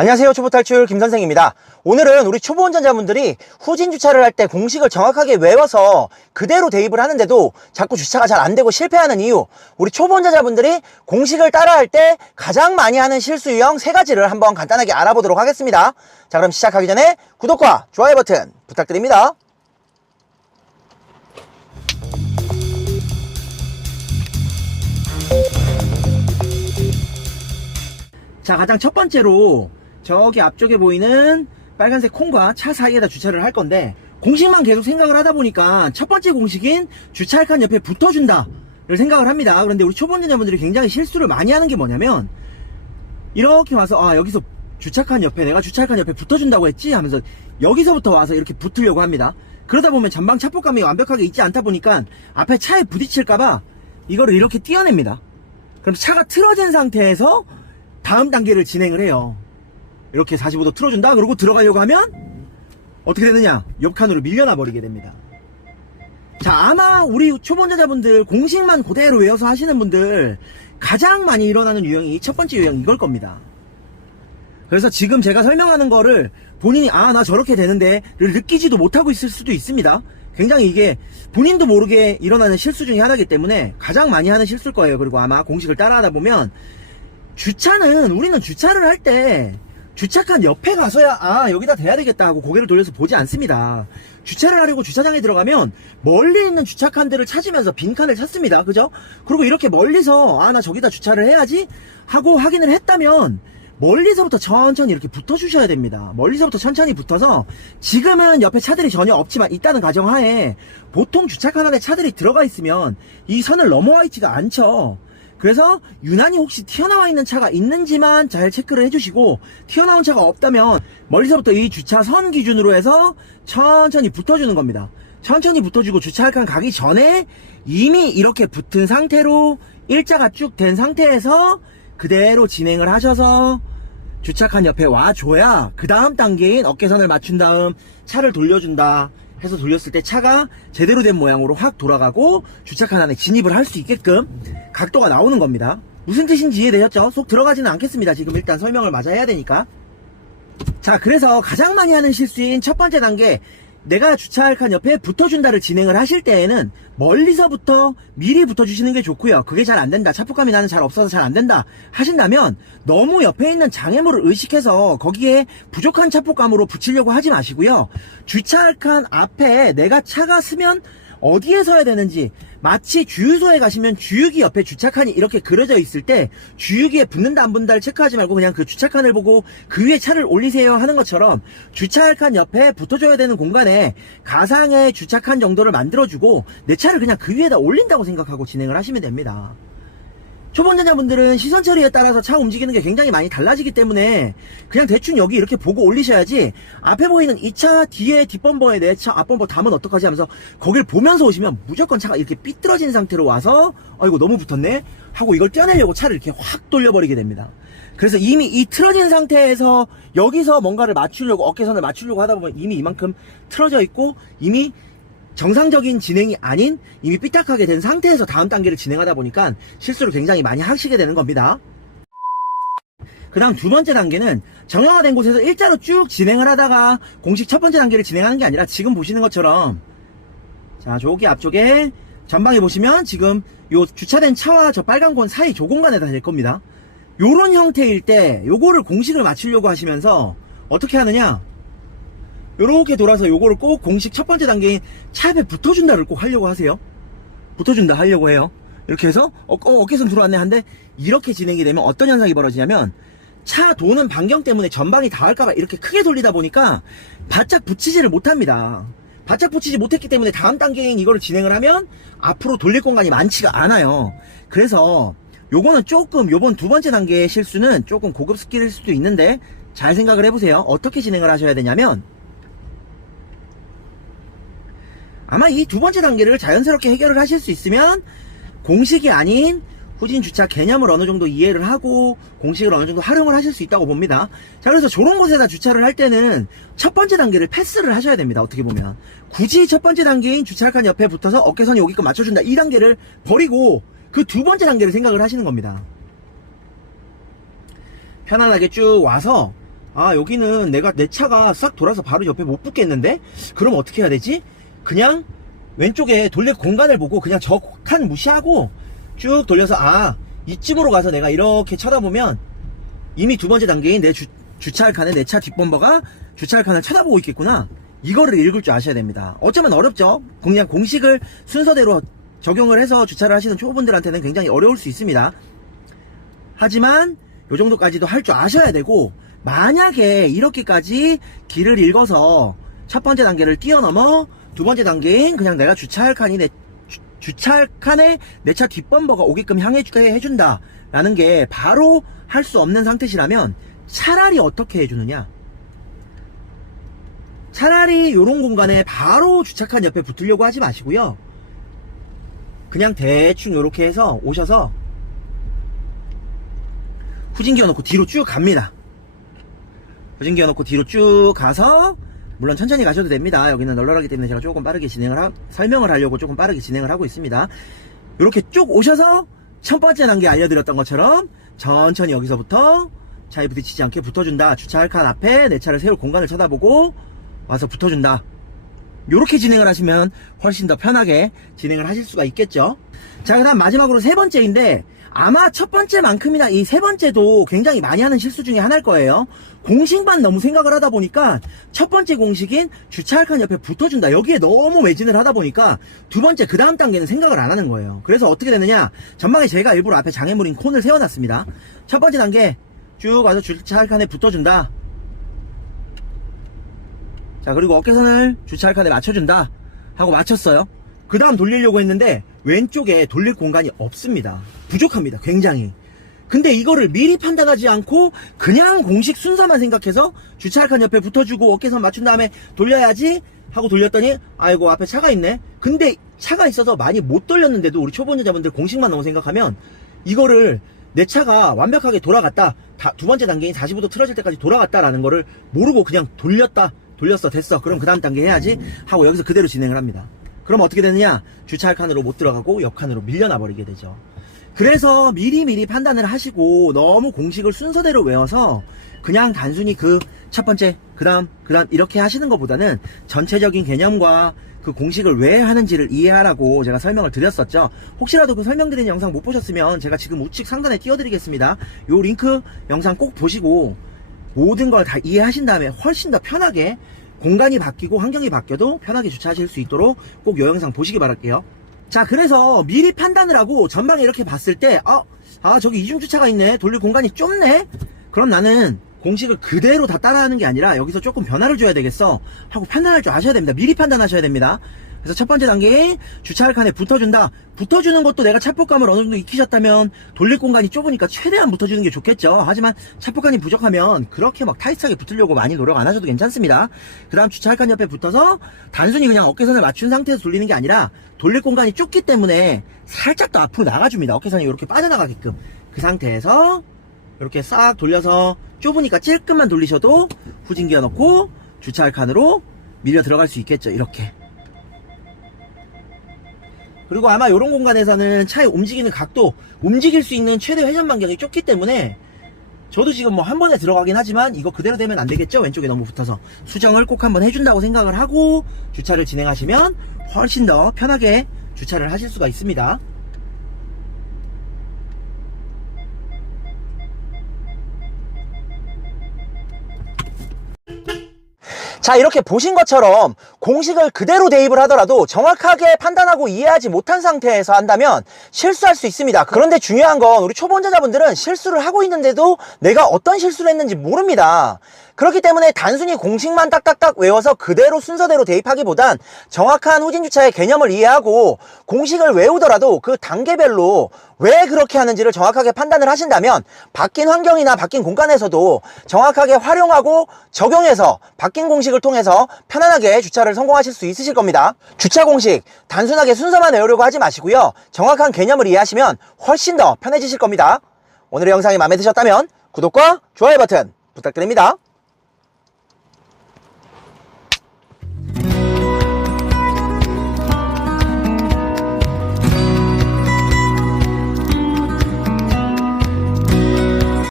안녕하세요. 초보탈출 김선생입니다. 오늘은 우리 초보 운전자분들이 후진 주차를 할 때 공식을 정확하게 외워서 그대로 대입을 하는데도 자꾸 주차가 잘 안되고 실패하는 이유, 우리 초보 운전자분들이 공식을 따라할 때 가장 많이 하는 실수 유형 3가지를 한번 간단하게 알아보도록 하겠습니다. 자, 그럼 시작하기 전에 구독과 좋아요 버튼 부탁드립니다. 자, 가장 첫 번째로 저기 앞쪽에 보이는 빨간색 콩과 차 사이에다 주차를 할 건데, 공식만 계속 생각을 하다 보니까 첫 번째 공식인 주차할 칸 옆에 붙어준다를 생각을 합니다. 그런데 우리 초보 운전자분들이 굉장히 실수를 많이 하는 게 뭐냐면, 이렇게 와서 여기서 주차칸 옆에 내가 주차할 칸 옆에 붙어준다고 했지 하면서 여기서부터 와서 이렇게 붙으려고 합니다. 그러다 보면 전방 차폭감이 완벽하게 있지 않다 보니까 앞에 차에 부딪힐까봐 이거를 이렇게 띄어냅니다. 그럼 차가 틀어진 상태에서 다음 단계를 진행을 해요. 이렇게 45도 틀어준다. 그러고 들어가려고 하면 어떻게 되느냐, 옆칸으로 밀려나 버리게 됩니다. 자, 아마 우리 초보자분들 공식만 그대로 외워서 하시는 분들 가장 많이 일어나는 유형이 첫 번째 유형 이걸 겁니다. 그래서 지금 제가 설명하는 거를 본인이 나 저렇게 되는데 를 느끼지도 못하고 있을 수도 있습니다. 굉장히 이게 본인도 모르게 일어나는 실수 중에 하나이기 때문에 가장 많이 하는 실수일 거예요. 그리고 아마 공식을 따라하다 보면 우리는 주차를 할 때 주차칸 옆에 가서야 여기다 대야 되겠다 하고 고개를 돌려서 보지 않습니다. 주차를 하려고 주차장에 들어가면 멀리 있는 주차칸들을 찾으면서 빈칸을 찾습니다. 그죠? 그리고 이렇게 멀리서 나 저기다 주차를 해야지 하고 확인을 했다면 멀리서부터 천천히 이렇게 붙어 주셔야 됩니다. 멀리서부터 천천히 붙어서, 지금은 옆에 차들이 전혀 없지만 있다는 가정하에 보통 주차칸 안에 차들이 들어가 있으면 이 선을 넘어와 있지가 않죠. 그래서 유난히 혹시 튀어나와 있는 차가 있는지만 잘 체크를 해주시고, 튀어나온 차가 없다면 멀리서부터 이 주차선 기준으로 해서 천천히 붙어주는 겁니다. 천천히 붙어주고 주차할 칸 가기 전에 이미 이렇게 붙은 상태로 일자가 쭉 된 상태에서 그대로 진행을 하셔서 주차칸 옆에 와줘야 그 다음 단계인 어깨선을 맞춘 다음 차를 돌려준다 해서 돌렸을 때 차가 제대로 된 모양으로 확 돌아가고 주차칸 안에 진입을 할 수 있게끔 각도가 나오는 겁니다. 무슨 뜻인지 이해되셨죠? 속 들어가지는 않겠습니다. 지금 일단 설명을 마저 해야 되니까. 자, 그래서 가장 많이 하는 실수인 첫 번째 단계, 내가 주차할 칸 옆에 붙어준다를 진행을 하실 때에는 멀리서부터 미리 붙어주시는 게 좋고요. 그게 잘 안된다, 차폭감이 나는 잘 없어서 잘 안된다 하신다면 너무 옆에 있는 장애물을 의식해서 거기에 부족한 차폭감으로 붙이려고 하지 마시고요. 주차할 칸 앞에 내가 차가 서면 어디에 서야 되는지, 마치 주유소에 가시면 주유기 옆에 주차칸이 이렇게 그려져 있을 때 주유기에 붙는다 안 붙는다를 체크하지 말고 그냥 그 주차칸을 보고 그 위에 차를 올리세요 하는 것처럼, 주차할 칸 옆에 붙어줘야 되는 공간에 가상의 주차칸 정도를 만들어주고 내 차를 그냥 그 위에다 올린다고 생각하고 진행을 하시면 됩니다. 초보 운전자분들은 시선 처리에 따라서 차 움직이는 게 굉장히 많이 달라지기 때문에 그냥 대충 여기 이렇게 보고 올리셔야지, 앞에 보이는 이 차 뒤에 뒷범버에 내 차 앞범버 담은 어떡하지 하면서 거길 보면서 오시면 무조건 차가 이렇게 삐뚤어진 상태로 와서 이거 너무 붙었네 하고 이걸 떼어내려고 차를 이렇게 확 돌려버리게 됩니다. 그래서 이미 이 틀어진 상태에서 여기서 뭔가를 맞추려고, 어깨선을 맞추려고 하다 보면 이미 이만큼 틀어져 있고 이미 정상적인 진행이 아닌 이미 삐딱하게 된 상태에서 다음 단계를 진행하다 보니까 실수를 굉장히 많이 하시게 되는 겁니다. 그 다음 두 번째 단계는 정형화된 곳에서 일자로 쭉 진행을 하다가 공식 첫 번째 단계를 진행하는 게 아니라, 지금 보시는 것처럼 자, 저기 앞쪽에 전방에 보시면 지금 요 주차된 차와 저 빨간 건 사이 저 공간에다 댈 겁니다. 요런 형태일 때 요거를 공식을 맞추려고 하시면서 어떻게 하느냐, 요렇게 돌아서 요거를 꼭 공식 첫 번째 단계인 차 옆에 붙어준다를 꼭 하려고 하세요. 붙어준다 하려고 해요. 이렇게 해서 어깨선 들어왔네 한데, 이렇게 진행이 되면 어떤 현상이 벌어지냐면, 차 도는 반경 때문에 전방이 닿을까봐 이렇게 크게 돌리다 보니까 바짝 붙이지를 못합니다. 바짝 붙이지 못했기 때문에 다음 단계인 이거를 진행을 하면 앞으로 돌릴 공간이 많지가 않아요. 그래서 요거는 조금, 요번 두 번째 단계의 실수는 조금 고급 스킬일 수도 있는데 잘 생각을 해보세요. 어떻게 진행을 하셔야 되냐면, 아마 이 두 번째 단계를 자연스럽게 해결을 하실 수 있으면 공식이 아닌 후진 주차 개념을 어느 정도 이해를 하고 공식을 어느 정도 활용을 하실 수 있다고 봅니다. 자, 그래서 저런 곳에다 주차를 할 때는 첫 번째 단계를 패스를 하셔야 됩니다. 어떻게 보면 굳이 첫 번째 단계인 주차할 칸 옆에 붙어서 어깨선이 오게끔 맞춰준다, 이 단계를 버리고 그 두 번째 단계를 생각을 하시는 겁니다. 편안하게 쭉 와서 아, 여기는 내 차가 싹 돌아서 바로 옆에 못 붙겠는데? 그럼 어떻게 해야 되지? 그냥 왼쪽에 돌릴 공간을 보고 그냥 저 칸 무시하고 쭉 돌려서, 아, 이쯤으로 가서 내가 이렇게 쳐다보면 이미 두 번째 단계인 내 주차할 칸에 내 차 뒷범버가 주차할 칸을 쳐다보고 있겠구나. 이거를 읽을 줄 아셔야 됩니다. 어쩌면 어렵죠. 그냥 공식을 순서대로 적용을 해서 주차를 하시는 초보분들한테는 굉장히 어려울 수 있습니다. 하지만 요 정도까지도 할 줄 아셔야 되고, 만약에 이렇게까지 길을 읽어서 첫 번째 단계를 뛰어넘어 두 번째 단계인 그냥 내가 주차할 칸이 주차할 칸에 내 차 뒷범버가 오게끔 향해주게 해준다 라는 게 바로 할 수 없는 상태시라면 차라리 어떻게 해주느냐, 차라리 요런 공간에 바로 주차칸 옆에 붙으려고 하지 마시고요, 그냥 대충 요렇게 해서 오셔서 후진기어 놓고 뒤로 쭉 갑니다. 후진기어 놓고 뒤로 쭉 가서, 물론 천천히 가셔도 됩니다. 여기는 널널하기 때문에 제가 조금 빠르게 설명을 하려고 조금 빠르게 진행을 하고 있습니다. 이렇게 쭉 오셔서 첫 번째 단계 알려드렸던 것처럼 천천히 여기서부터 차에 부딪히지 않게 붙어준다. 주차할 칸 앞에 내 차를 세울 공간을 쳐다보고 와서 붙어준다. 요렇게 진행을 하시면 훨씬 더 편하게 진행을 하실 수가 있겠죠. 자, 그 다음 마지막으로 세 번째인데, 아마 첫 번째만큼이나 이 세 번째도 굉장히 많이 하는 실수 중에 하나일 거예요. 공식만 너무 생각을 하다 보니까 첫 번째 공식인 주차할 칸 옆에 붙어준다, 여기에 너무 매진을 하다 보니까 두 번째 그 다음 단계는 생각을 안 하는 거예요. 그래서 어떻게 되느냐, 전방에 제가 일부러 앞에 장애물인 콘을 세워놨습니다. 첫 번째 단계 쭉 와서 주차할 칸에 붙어준다. 자, 그리고 어깨선을 주차할 칸에 맞춰준다 하고 맞췄어요. 그 다음 돌리려고 했는데 왼쪽에 돌릴 공간이 없습니다. 부족합니다, 굉장히. 근데 이거를 미리 판단하지 않고 그냥 공식 순서만 생각해서 주차할 칸 옆에 붙어주고 어깨선 맞춘 다음에 돌려야지 하고 돌렸더니, 아이고 앞에 차가 있네. 근데 차가 있어서 많이 못 돌렸는데도 우리 초보자분들 공식만 너무 생각하면 이거를 내 차가 완벽하게 돌아갔다, 두 번째 단계인 45도 틀어질 때까지 돌아갔다라는 거를 모르고 그냥 돌렸어, 됐어, 그럼 그 다음 단계 해야지 하고 여기서 그대로 진행을 합니다. 그럼 어떻게 되느냐, 주차할 칸으로 못 들어가고 옆 칸으로 밀려나 버리게 되죠. 그래서 미리 판단을 하시고 너무 공식을 순서대로 외워서 그냥 단순히 그 첫 번째, 그 다음 이렇게 하시는 것보다는 전체적인 개념과 그 공식을 왜 하는지를 이해하라고 제가 설명을 드렸었죠. 혹시라도 그 설명드린 영상 못 보셨으면 제가 지금 우측 상단에 띄워드리겠습니다. 요 링크 영상 꼭 보시고 모든 걸 다 이해하신 다음에 훨씬 더 편하게, 공간이 바뀌고 환경이 바뀌어도 편하게 주차하실 수 있도록 꼭 이 영상 보시기 바랄게요. 자, 그래서 미리 판단을 하고 전방에 이렇게 봤을 때, 저기 이중주차가 있네, 돌릴 공간이 좁네, 그럼 나는 공식을 그대로 다 따라하는 게 아니라 여기서 조금 변화를 줘야 되겠어 하고 판단할 줄 아셔야 됩니다. 미리 판단하셔야 됩니다. 그래서 첫 번째 단계 주차할 칸에 붙어준다. 붙어주는 것도 내가 차폭감을 어느 정도 익히셨다면 돌릴 공간이 좁으니까 최대한 붙어주는 게 좋겠죠. 하지만 차폭감이 부족하면 그렇게 막 타이트하게 붙으려고 많이 노력 안 하셔도 괜찮습니다. 그 다음 주차할 칸 옆에 붙어서 단순히 그냥 어깨선을 맞춘 상태에서 돌리는 게 아니라 돌릴 공간이 좁기 때문에 살짝 더 앞으로 나가줍니다. 어깨선이 이렇게 빠져나가게끔. 그 상태에서 이렇게 싹 돌려서, 좁으니까 찔끔만 돌리셔도 후진기어 넣고 주차할 칸으로 밀려 들어갈 수 있겠죠, 이렇게. 그리고 아마 이런 공간에서는 차의 움직이는 각도, 움직일 수 있는 최대 회전 반경이 좁기 때문에 저도 지금 뭐 한 번에 들어가긴 하지만 이거 그대로 되면 안 되겠죠, 왼쪽에 너무 붙어서. 수정을 꼭 한번 해준다고 생각을 하고 주차를 진행하시면 훨씬 더 편하게 주차를 하실 수가 있습니다. 자, 이렇게 보신 것처럼 공식을 그대로 대입을 하더라도 정확하게 판단하고 이해하지 못한 상태에서 한다면 실수할 수 있습니다. 그런데 중요한 건 우리 초보자분들은 실수를 하고 있는데도 내가 어떤 실수를 했는지 모릅니다. 그렇기 때문에 단순히 공식만 딱딱딱 외워서 그대로 순서대로 대입하기보단 정확한 후진주차의 개념을 이해하고 공식을 외우더라도 그 단계별로 왜 그렇게 하는지를 정확하게 판단을 하신다면 바뀐 환경이나 바뀐 공간에서도 정확하게 활용하고 적용해서 바뀐 공식을 통해서 편안하게 주차를 성공하실 수 있으실 겁니다. 주차 공식 단순하게 순서만 외우려고 하지 마시고요, 정확한 개념을 이해하시면 훨씬 더 편해지실 겁니다. 오늘의 영상이 마음에 드셨다면 구독과 좋아요 버튼 부탁드립니다.